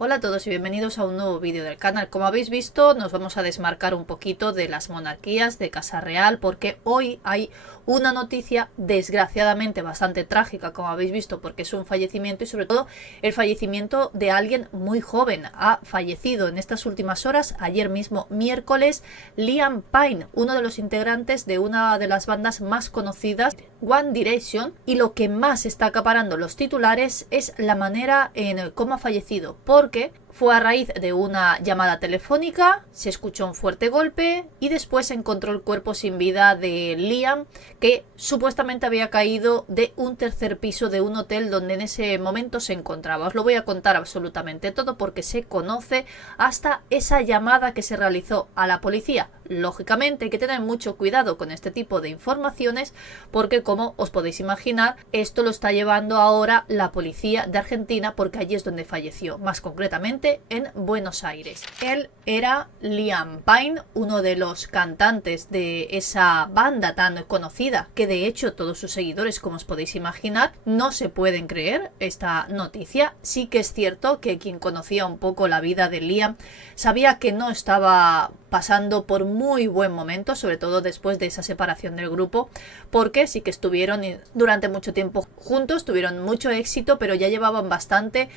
Hola a todos y bienvenidos a un nuevo vídeo del canal. Como habéis visto, nos vamos a desmarcar un poquito de las monarquías de Casa Real porque hoy hay una noticia desgraciadamente bastante trágica, como habéis visto, porque es un fallecimiento y sobre todo el fallecimiento de alguien muy joven. Ha fallecido en estas últimas horas, ayer mismo miércoles, Liam Payne, uno de los integrantes de una de las bandas más conocidas, One Direction, y lo que más está acaparando los titulares es la manera en cómo ha fallecido, porque fue a raíz de una llamada telefónica, se escuchó un fuerte golpe y después se encontró el cuerpo sin vida de Liam, que supuestamente había caído de un tercer piso de un hotel donde en ese momento se encontraba. Os lo voy a contar absolutamente todo porque se conoce hasta esa llamada que se realizó a la policía. Lógicamente hay que tener mucho cuidado con este tipo de informaciones porque, como os podéis imaginar, esto lo está llevando ahora la policía de Argentina porque allí es donde falleció, más concretamente en Buenos Aires. Él era Liam Payne, uno de los cantantes de esa banda tan conocida que de hecho todos sus seguidores, como os podéis imaginar, no se pueden creer esta noticia. Sí que es cierto que quien conocía un poco la vida de Liam sabía que no estaba pasando por muy buen momento, sobre todo después de esa separación del grupo, porque sí que estuvieron durante mucho tiempo juntos, tuvieron mucho éxito, pero ya llevaban bastante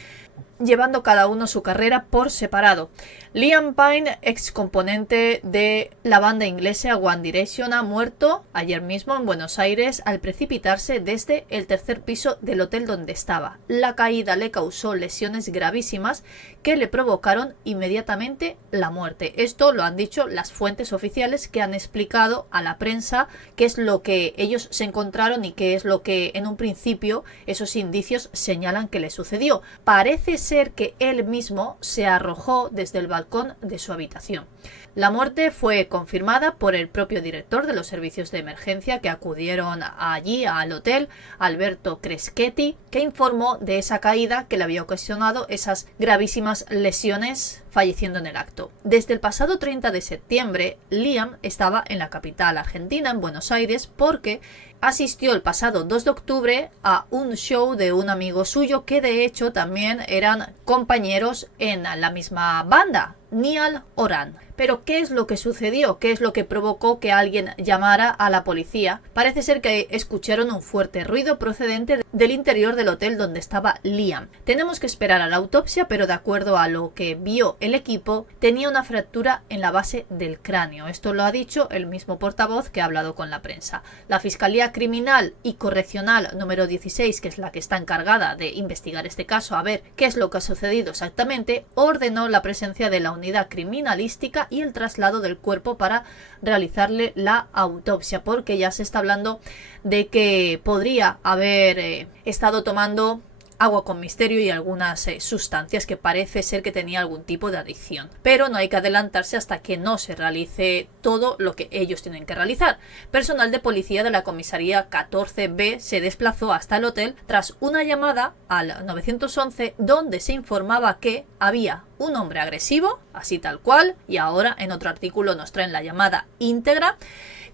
llevando cada uno su carrera por separado. Liam Payne, ex componente de la banda inglesa One Direction, ha muerto ayer mismo en Buenos Aires al precipitarse desde el tercer piso del hotel donde estaba. La caída le causó lesiones gravísimas que le provocaron inmediatamente la muerte. Esto lo han dicho las fuentes oficiales que han explicado a la prensa qué es lo que ellos se encontraron y qué es lo que en un principio esos indicios señalan que le sucedió. Parece ser que él mismo se arrojó desde el balcón de su habitación. La muerte fue confirmada por el propio director de los servicios de emergencia que acudieron allí al hotel, Alberto Creschetti, que informó de esa caída que le había ocasionado esas gravísimas lesiones, falleciendo en el acto. Desde el pasado 30 de septiembre, Liam estaba en la capital argentina, en Buenos Aires, porque asistió el pasado 2 de octubre a un show de un amigo suyo que de hecho también eran compañeros en la misma banda, Niall Horan. Pero ¿qué es lo que sucedió? ¿Qué es lo que provocó que alguien llamara a la policía? Parece ser que escucharon un fuerte ruido procedente del interior del hotel donde estaba Liam. Tenemos que esperar a la autopsia, pero de acuerdo a lo que vio el equipo, tenía una fractura en la base del cráneo. Esto lo ha dicho el mismo portavoz que ha hablado con la prensa. La Fiscalía Criminal y Correccional número 16, que es la que está encargada de investigar este caso, a ver qué es lo que ha sucedido exactamente, ordenó la presencia de la unidad criminalística y el traslado del cuerpo para realizarle la autopsia, porque ya se está hablando de que podría haber estado tomando agua con misterio y algunas sustancias que parece ser que tenía algún tipo de adicción. Pero no hay que adelantarse hasta que no se realice todo lo que ellos tienen que realizar. Personal de policía de la comisaría 14B se desplazó hasta el hotel tras una llamada al 911 donde se informaba que había un hombre agresivo, así tal cual, y ahora en otro artículo nos traen la llamada íntegra,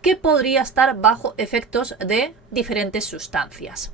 que podría estar bajo efectos de diferentes sustancias,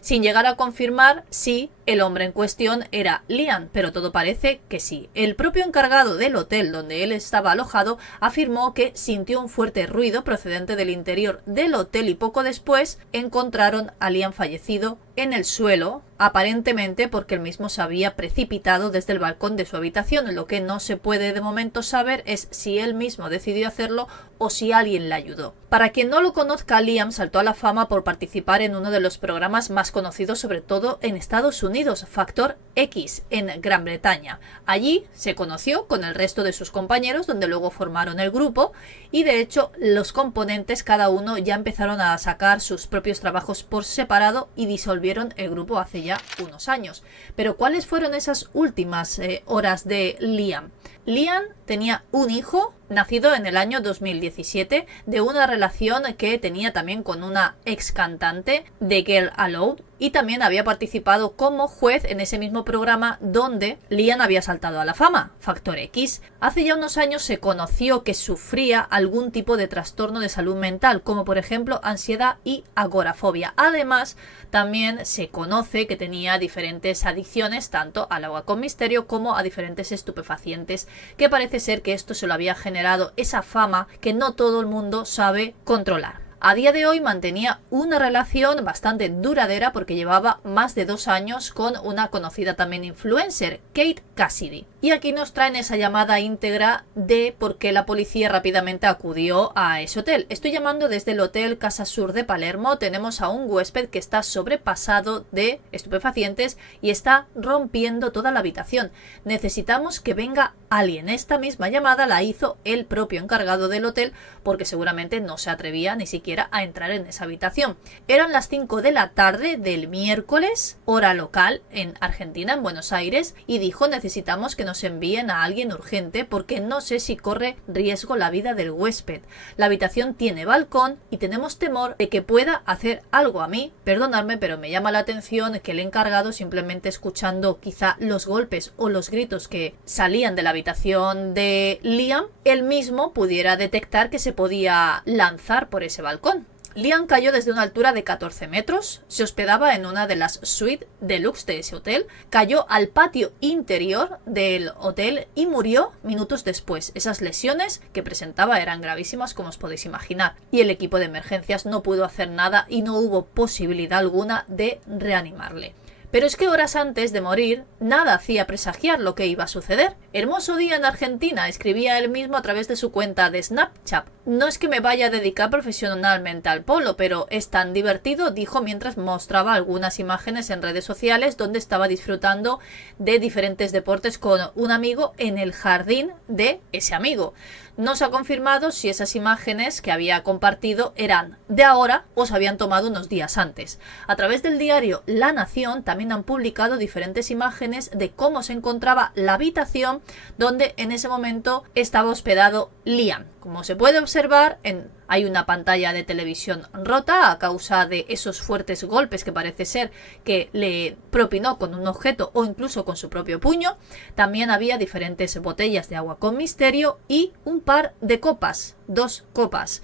sin llegar a confirmar si el hombre en cuestión era Liam, pero todo parece que sí. El propio encargado del hotel donde él estaba alojado afirmó que sintió un fuerte ruido procedente del interior del hotel y poco después encontraron a Liam fallecido en el suelo, aparentemente porque él mismo se había precipitado desde el balcón de su habitación. Lo que no se puede de momento saber es si él mismo decidió hacerlo o si alguien le ayudó. Para quien no lo conozca, Liam saltó a la fama por participar en uno de los programas más conocidos, sobre todo en Estados Unidos, Factor X, en Gran Bretaña. Allí se conoció con el resto de sus compañeros, donde luego formaron el grupo, y de hecho los componentes cada uno ya empezaron a sacar sus propios trabajos por separado y disolvieron el grupo hace ya unos años. Pero ¿cuáles fueron esas últimas horas de Liam? Liam tenía un hijo nacido en el año 2017 de una relación que tenía también con una ex cantante de Girl Aloud, y también había participado como juez en ese mismo programa donde Liam había saltado a la fama, Factor X. Hace ya unos años se conoció que sufría algún tipo de trastorno de salud mental, como por ejemplo ansiedad y agorafobia. Además, también se conoce que tenía diferentes adicciones tanto al agua con misterio como a diferentes estupefacientes, que parece ser que esto se lo había generado esa fama que no todo el mundo sabe controlar. A día de hoy mantenía una relación bastante duradera porque llevaba más de 2 años con una conocida también influencer, Kate Cassidy. Y aquí nos traen esa llamada íntegra de por qué la policía rápidamente acudió a ese hotel. Estoy llamando desde el Hotel Casa Sur de Palermo. Tenemos a un huésped que está sobrepasado de estupefacientes y está rompiendo toda la habitación. Necesitamos que venga alguien. Esta misma llamada la hizo el propio encargado del hotel porque seguramente no se atrevía ni siquiera a entrar en esa habitación. Eran las 5 de la tarde del miércoles, hora local en Argentina, en Buenos Aires, y dijo: necesitamos que nos envíen a alguien urgente porque no sé si corre riesgo la vida del huésped. La habitación tiene balcón y tenemos temor de que pueda hacer algo a mí. Perdonadme, pero me llama la atención que el encargado, simplemente escuchando quizá los golpes o los gritos que salían de la habitación de Liam, él mismo pudiera detectar que se podía lanzar por ese balcón. Liam cayó desde una altura de 14 metros, se hospedaba en una de las suites deluxe de ese hotel, cayó al patio interior del hotel y murió minutos después. Esas lesiones que presentaba eran gravísimas, como os podéis imaginar, y el equipo de emergencias no pudo hacer nada y no hubo posibilidad alguna de reanimarle. Pero es que horas antes de morir, nada hacía presagiar lo que iba a suceder. Hermoso día en Argentina, escribía él mismo a través de su cuenta de Snapchat. No es que me vaya a dedicar profesionalmente al polo, pero es tan divertido, dijo mientras mostraba algunas imágenes en redes sociales donde estaba disfrutando de diferentes deportes con un amigo en el jardín de ese amigo. No se ha confirmado si esas imágenes que había compartido eran de ahora o se habían tomado unos días antes. A través del diario La Nación también han publicado diferentes imágenes de cómo se encontraba la habitación donde en ese momento estaba hospedado Liam. Como se puede observar, hay una pantalla de televisión rota a causa de esos fuertes golpes que parece ser que le propinó con un objeto o incluso con su propio puño. También había diferentes botellas de agua con misterio y un par de copas, 2 copas.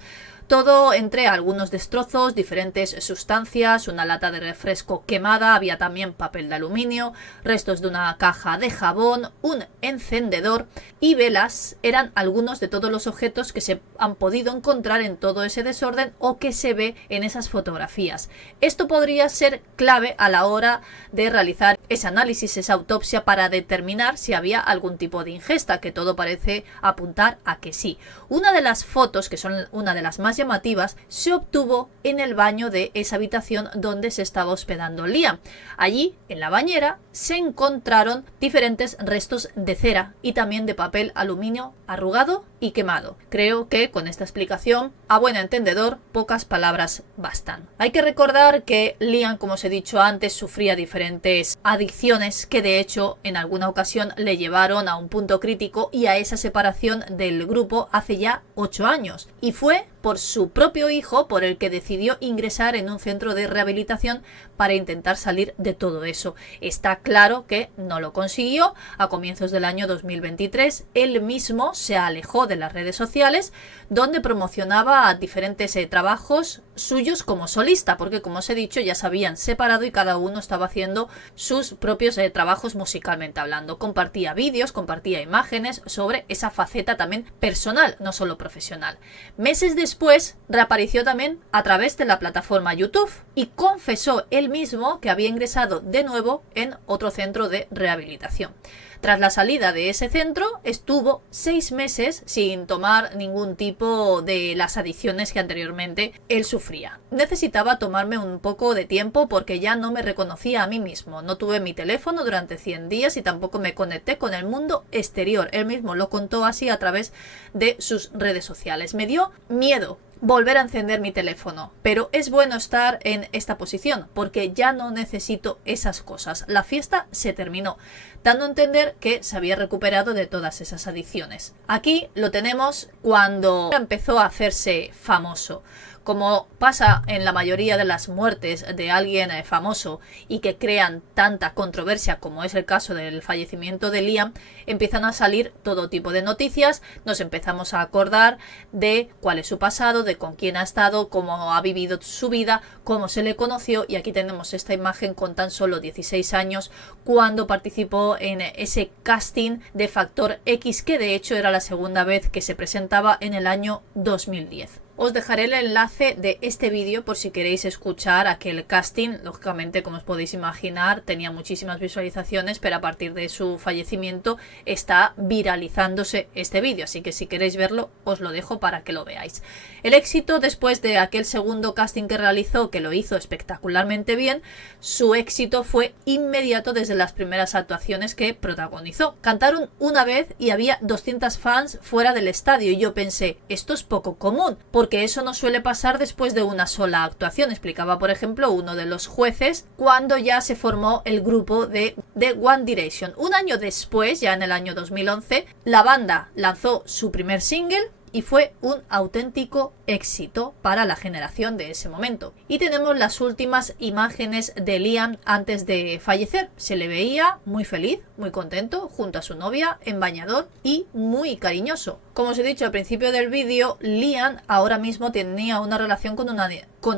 Todo entre algunos destrozos, diferentes sustancias, una lata de refresco quemada, había también papel de aluminio, restos de una caja de jabón, un encendedor y velas. Eran algunos de todos los objetos que se han podido encontrar en todo ese desorden o que se ve en esas fotografías. Esto podría ser clave a la hora de realizar ese análisis, esa autopsia, para determinar si había algún tipo de ingesta, que todo parece apuntar a que sí. Una de las fotos, que son una de las más llamativas, se obtuvo en el baño de esa habitación donde se estaba hospedando Liam. Allí, en la bañera, se encontraron diferentes restos de cera y también de papel aluminio arrugado y quemado. Creo que con esta explicación, a buen entendedor, pocas palabras bastan. Hay que recordar que Liam, como os he dicho antes, sufría diferentes adicciones que de hecho en alguna ocasión le llevaron a un punto crítico y a esa separación del grupo hace ya 8 años. Y fue por su propio hijo por el que decidió ingresar en un centro de rehabilitación para intentar salir de todo eso. Está claro que no lo consiguió. A comienzos del año 2023 él mismo se alejó de las redes sociales, donde promocionaba diferentes trabajos suyos como solista, porque como os he dicho ya se habían separado y cada uno estaba haciendo sus propios trabajos musicalmente hablando. Compartía vídeos, compartía imágenes sobre esa faceta también personal, no solo profesional. Meses después reapareció también a través de la plataforma YouTube y confesó él mismo que había ingresado de nuevo en otro centro de rehabilitación. Tras la salida de ese centro, estuvo 6 meses sin tomar ningún tipo de las adicciones que anteriormente él sufría. Necesitaba tomarme un poco de tiempo porque ya no me reconocía a mí mismo. No tuve mi teléfono durante 100 días y tampoco me conecté con el mundo exterior. Él mismo lo contó así a través de sus redes sociales. Me dio miedo volver a encender mi teléfono, pero es bueno estar en esta posición porque ya no necesito esas cosas. La fiesta se terminó, dando a entender que se había recuperado de todas esas adicciones. Aquí lo tenemos cuando empezó a hacerse famoso. Como pasa en la mayoría de las muertes de alguien famoso y que crean tanta controversia como es el caso del fallecimiento de Liam, empiezan a salir todo tipo de noticias, nos empezamos a acordar de cuál es su pasado, de con quién ha estado, cómo ha vivido su vida, cómo se le conoció, y aquí tenemos esta imagen con tan solo 16 años cuando participó en ese casting de Factor X, que de hecho era la segunda vez que se presentaba en el año 2010. Os dejaré el enlace de este vídeo por si queréis escuchar aquel casting. Lógicamente, como os podéis imaginar, tenía muchísimas visualizaciones, pero a partir de su fallecimiento está viralizándose este vídeo, así que si queréis verlo os lo dejo para que lo veáis. El éxito después de aquel segundo casting que realizó, que lo hizo espectacularmente bien, su éxito fue inmediato desde las primeras actuaciones que protagonizó. Cantaron una vez y había 200 fans fuera del estadio y yo pensé, esto es poco común, porque eso no suele pasar después de una sola actuación, explicaba por ejemplo uno de los jueces cuando ya se formó el grupo de One Direction. Un año después, ya en el año 2011, la banda lanzó su primer single y fue un auténtico éxito para la generación de ese momento. Y tenemos las últimas imágenes de Liam antes de fallecer. Se le veía muy feliz, muy contento, junto a su novia, en bañador y muy cariñoso. Como os he dicho al principio del vídeo, Liam ahora mismo tenía una relación con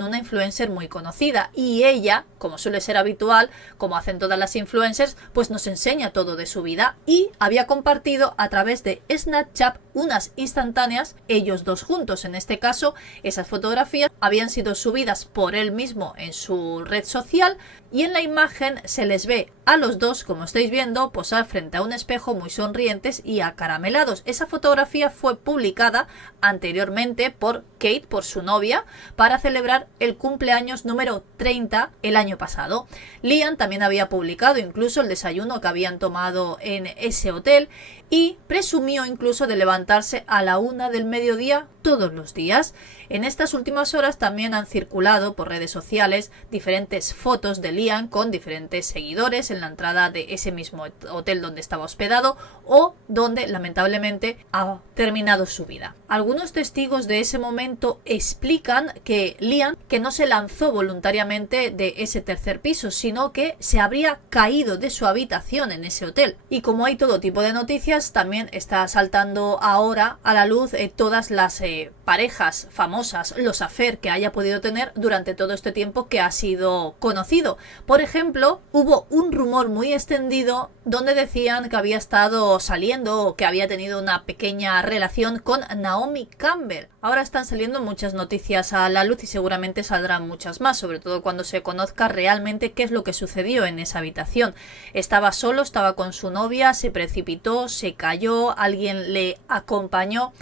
una influencer muy conocida y ella, como suele ser habitual, como hacen todas las influencers, pues nos enseña todo de su vida y había compartido a través de Snapchat unas instantáneas, ellos dos juntos. En este caso, esas fotografías habían sido subidas por él mismo en su red social y en la imagen se les ve a los dos, como estáis viendo, posar frente a un espejo muy sonrientes y acaramelados. Esa fotografía fue publicada anteriormente por Kate, por su novia, para celebrar el cumpleaños número 30 el año pasado. Liam también había publicado incluso el desayuno que habían tomado en ese hotel y presumió incluso de levantarse a la 1 del mediodía todos los días. En estas últimas horas también han circulado por redes sociales diferentes fotos de Liam con diferentes seguidores en la entrada de ese mismo hotel donde estaba hospedado o donde lamentablemente ha terminado su vida. Algunos testigos de ese momento explican que Liam que no se lanzó voluntariamente de ese tercer piso, sino que se habría caído de su habitación en ese hotel. Y como hay todo tipo de noticias, también está saltando ahora a la luz todas las parejas famosas, los affairs que haya podido tener durante todo este tiempo que ha sido conocido. Por ejemplo, hubo un rumor muy extendido donde decían que había estado saliendo o que había tenido una pequeña relación con Naomi Campbell. Ahora están saliendo muchas noticias a la luz y seguramente saldrán muchas más, sobre todo cuando se conozca realmente qué es lo que sucedió en esa habitación. Estaba solo, estaba con su novia, se precipitó, se cayó, alguien le acompañó.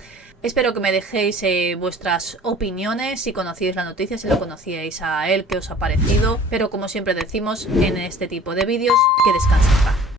Espero que me dejéis vuestras opiniones, si conocíais la noticia, si lo conocíais a él, qué os ha parecido. Pero como siempre decimos en este tipo de vídeos, que descanse en paz.